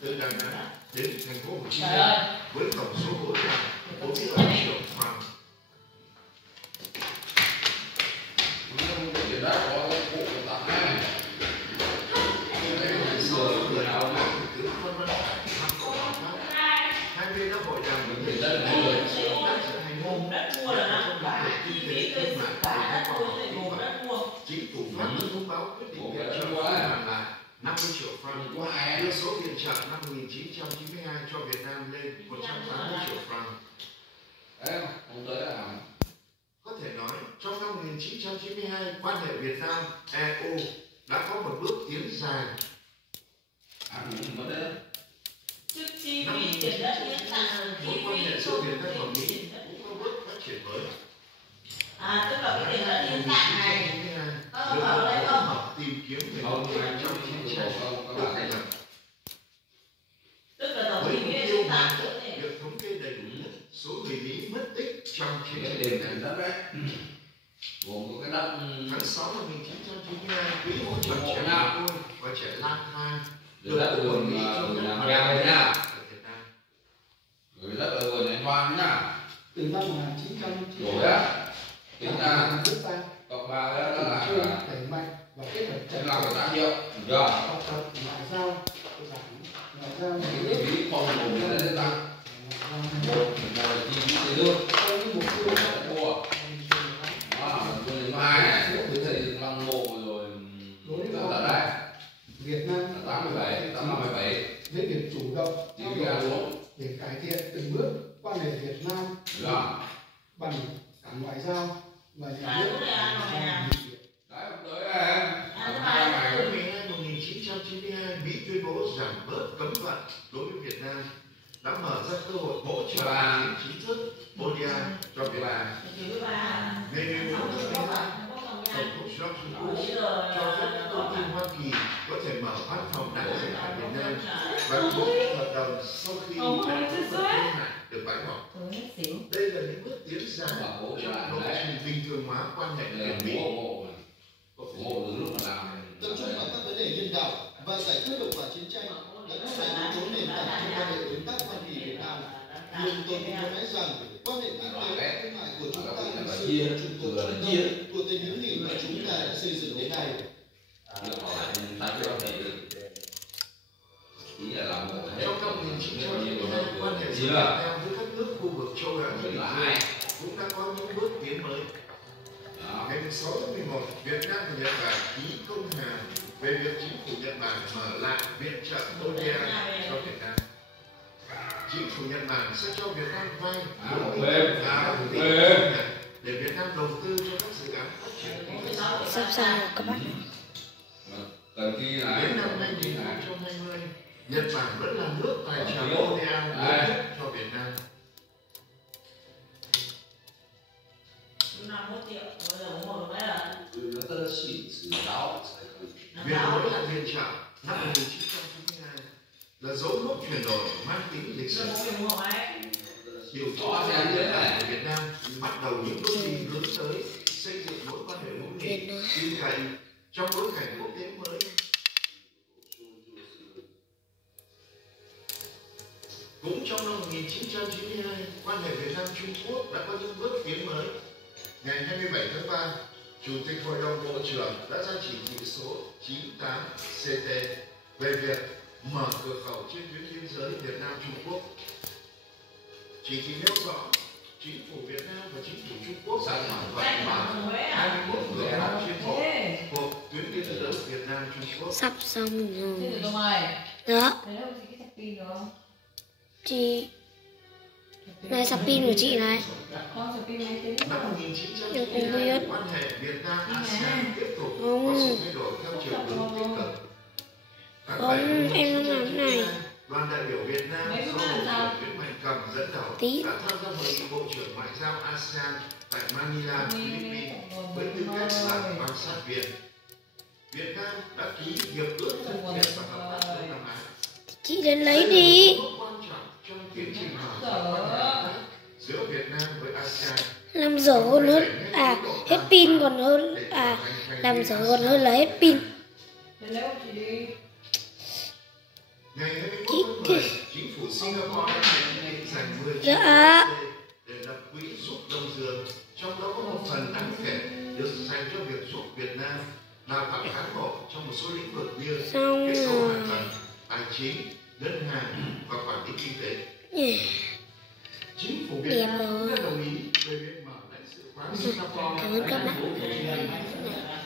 từ Đà Nẵng đến thành phố Hồ Chí Minh với tổng số vốn là 45 triệu franc. Hai bên đã hội đàm với người dân gồm đất mua là 5 bả, chi phí thuê sức bả đất mua thì gồm đất mua. Chính phủ Pháp thông báo quyết định viện trợ hoàn lại 50 triệu franc, đưa số viện trợ năm 1992 cho Việt Nam lên 180 triệu franc. Có thể nói, trong năm 1992, quan hệ Việt Nam-EU đã có một bước tiến dài. Trước chi phí tiền đất hiến tặng, chi phí số Việt Nam và Mỹ cũng có bước phát triển mới. Tức là cái tiền đất hiến tặng này có vào đây không? Tìm kiếm về một trong chiến tranh được thành lập. Tức là tổng chi phí hiến tặng việc thống kê đầy đủ nhất số người Mỹ mất tích trong chiến tranh này. Gồm có cái đất tháng 6 năm 1992, quỹ hỗ trợ trẻ mồ côi và trẻ lang thang được đất ở vườn làm nhà này nhá. Rồi đất ở vườn này hoang nhá. Từ năm 1990 rồi á, tính ra nước ta cộng ba đó là đẩy mạnh và kết hợp chặt làm cái 8 triệu, chưa? học tập ngoại giao, ngoại giao nhà nước, phí phòng gồm là đất tăng, một là chi phí tiền lương, với mục tiêu mua, hai này, cái xây dựng lăng mộ rồi, ở đây, Việt Nam 87, với việc chủ động chỉ ra luôn để cải thiện từng bước quan hệ Việt Nam bằng cả ngoại giao và nhà nước. Tháng 12 1992, Mỹ tuyên bố giảm bớt cấm vận đối với Việt Nam, đã mở ra cơ hội hỗ trợ chính thức ODA cho Việt Nam. Ngày 14 tháng 12, Tổng thống George Bush cho phép các công ty Hoa Kỳ có thể mở văn phòng đại diện tại Việt Nam và ký hợp đồng sau khi thương mại được bãi bỏ. Đây là những bước tiến dài trong lộ trình bình thường hóa quan hệ Việt Mỹ. Tập trung vào các vấn đề nhân đạo và giải quyết hậu quả chiến tranh đã góp phần yếu tố nền tảng cho quan hệ đối tác Hoa Kỳ Việt Nam. Nhưng tôi cũng muốn nói rằng quan hệ kinh tế thương mại của chúng ta thực sự là trụ cột quan trọng của tình hữu nghị mà chúng ta đã xây dựng đến nay. Trong năm 1992, quan hệ giữa Việt Nam với các nước khu vực châu Á Thái Bình Dương cũng đã có những bước tiến mới. Ngày 6 tháng 11, Việt Nam và Nhật Bản ký công hàm về việc chính phủ Nhật Bản mở lại viện trợ ODA cho Việt Nam. Chính phủ Nhật Bản sẽ cho Việt Nam vay để Việt Nam đầu tư cho các dự án phát triển kinh tế xã hội. Sắp xong rồi các bạn. Đến năm 2020, Nhật Bản vẫn là nước tài trợ ODA lớn nhất cho Việt Nam. 51 triệu, bây giờ uống một mấy lần. Việc nối lại viện trợ năm 1992 là dấu mốc chuyển đổi mang tính lịch sử. Điều đó là Việt Nam bắt đầu những bước đi hướng tới xây dựng mối quan hệ hữu nghị tin cậy trong bối cảnh quốc tế mới. Cũng trong năm 1992, quan hệ Việt Nam-Trung Quốc đã có những bước tiến mới. Ngày 27 tháng 3, Chủ tịch Hội đồng Bộ trưởng đã ra chỉ thị số 98 CT về việc mở cửa khẩu trên tuyến biên giới Việt Nam-Trung Quốc. Chỉ thị nêu rõ, chính phủ Việt Nam và chính phủ Trung Quốc đã thỏa thuận mở 21 cửa khẩu trên bộ thuộc tuyến biên giới Việt Nam-Trung Quốc. Sắp xong rồi. Đó. Chị này sạc pin của chị này. Năm 1992, quan hệ Việt Nam-ASEAN tiếp tục có sự thay đổi theo chiều hướng tích cực. Không, em không làm cái này. Đoàn đại biểu Việt Nam do Bộ trưởng Nguyễn Mạnh Cầm dẫn đầu đã tham gia hội nghị Bộ trưởng Ngoại giao ASEAN tại Manila, Philippines với tư cách là quan sát viên. Việt Nam đã ký hiệp ước thân thiện và hợp tác Đông Nam Á. Chị đến lấy đi. Trong tiến trình mở rộng quan hệ hợp tác giữa Việt Nam với ASEAN, làm dở hơn hết pin còn hơn làm dở còn hơn là hết pin. Ngày 21 10, chính phủ Singapore đã định dành 10 triệu Dạ. để lập quỹ giúp Đông Dương, trong đó có một phần đáng kể được dành cho việc giúp Việt Nam đào tạo cán bộ trong một số lĩnh vực như Xong kết cấu hạ rồi. tầng, tài chính, ngân hàng và quản lý kinh tế. Chính phủ Việt Đẹp Nam rồi. đã đồng ý về việc mở lãnh sự quán Singapore Cảm ơn các bạn. tại thành phố Hồ Chí Minh.